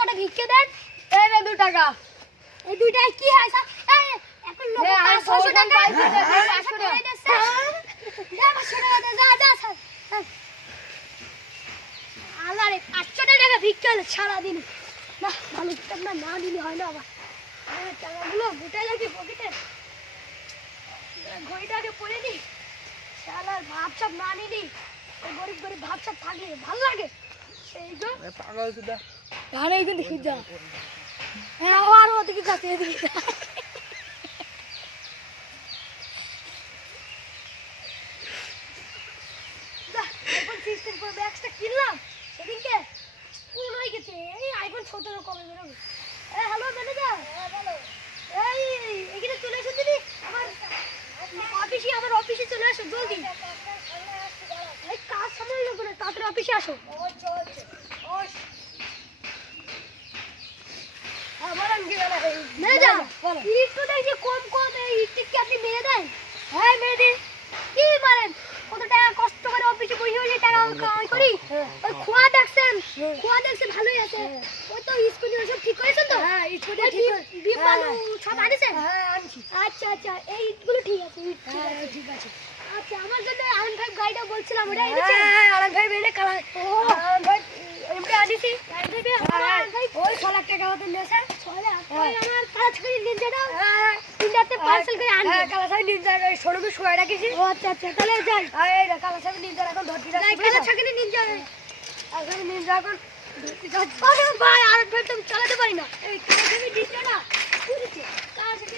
কটা ভিক্ষে দেন। এই রে 2 টাকা। এই 2 টাকা কি হয় স্যার? এই এখন লোক 500 টাকা পাইছে দে 500 টাকা। দে 500 টাকা দে যা যা স্যার। আল্লাহ রে 500 টাকা ভিক্ষা সারা দিন। না ভালো কিতাব না দিলে হয় না আবার। টাকাগুলো গোটাই লাগে পকেটে। ঘড়িটাকে পরে দি। শালার ভাবসাব না নিলি গরিব গরিব ভাবসাব থাকলে ভালো লাগে। এই গো পাগল সুদা। গানে কিন্তু খিদা। হ্যাঁ আর ওদিকে যাচ্ছে এদিকে। আইফোন 16 প্রো ম্যাক্সটা কিনলাম সেদিনকে কোন হয়ে গেছে এই আইফোন 17 কবে বেরোবে। Hello manager. হ্যাঁ বলো। এই এখানে চলে এসো দিদি আমার অফিসে চলে আসো জলদি। এই কাজ সামনে লোক না তাড়াতাড়ি অফিসে আসো। ম্যানেজার ইট তো দেখছি কম এই ইট কি আপনি মেরে দেন? হ্যাঁ মেরে দিন। কি মারেন? কত টাকা কষ্ট করে অফিসে বসে বসে টাকা কামাই করি। ওই খোয়া দেখছেন ভালোই আছে। ওই তো স্কুটি সব ঠিক করেছেন তো? হ্যাঁ স্কুটি ঠিক বিপ বালু সব আনিছেন? হ্যাঁ আনছি। আচ্ছা এই ইটগুলো ঠিক আছে ঠিক আছে। আচ্ছা আমার জন্য R15 গাড়িটা বলছিলাম ওটা এনেছেন? হ্যাঁ R15 এনে কালা R15 এমনি আনিছি। ওই 6 লাখ টাকা মতো নিয়েছে। 6 লাখ ওই আমার কালাছড়ি নিনজাটা তিনটাতে পার্সেল করে আনবে। হ্যাঁ কালাছড়ি নিনজা শোরুমে শুয়ে রাখিছি। ও আচ্ছা তাহলে যাই। এই রে কালাছড়ি নিনজা এখন ধরতি রাখছি। না কালাছড়ি নিনজা এখন নিনজা এখন ধরতি রাখছি। আরে ভাই R15 তো চালাতে পারি না। এই কালাছড়ি নিনজা না পুরিছে। কালাছড়ি